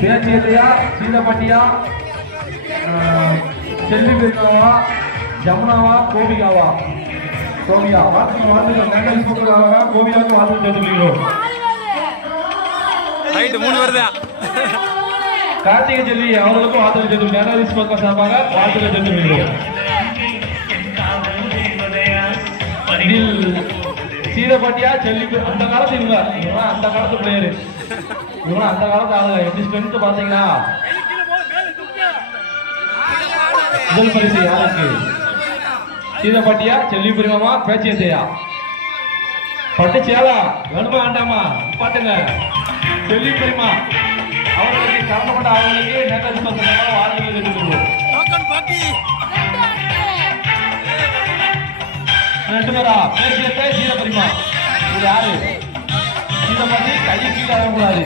பேச்சேத்தையா சீதப்பட்டியா செல்வி பெருமாவா ஜமுனாவா கோபிகாவா கோபியா வாழ்த்துக்கள் நெண்டல் கூட்டுறதாக கோபியாவுக்கு வாழ்த்து சேர்த்துக்கிறோம். கார்த்திகை செல்வி அவர்களுக்கும் வாழ்த்துக்கள் சேர்த்து நேரடி பக்கம் சார்பாக வாழ்த்துக்கள் சேர்த்துக்கிறோம். சீதப்பட்டியா செல்வி அந்த காலத்து இவங்க அந்த காலத்து பிளேயரு இவங்க அந்த காலத்து ஆளுங்க எப்படி ஸ்ட்ரென்த் பாத்தீங்கன்னா முதல் பரிசு யாருக்கு சீதப்பட்டியா செல்வி பெருமாமா பேச்சியத்தையா பட்டு சேலா வேணுமா வேண்டாமா பாட்டுங்க செல்வி பெருமா அவர்களுக்கு கலந்துகொண்ட அவர்களுக்கு நேதாஜி வாழ்த்துக்கள் தெரிவித்துள்ளோம். ரெண்டு பேரா பேச்சியத்தை சீதப்பெருமா இது யாரு சீதப்பட்டி கையை கீழே கூடாது.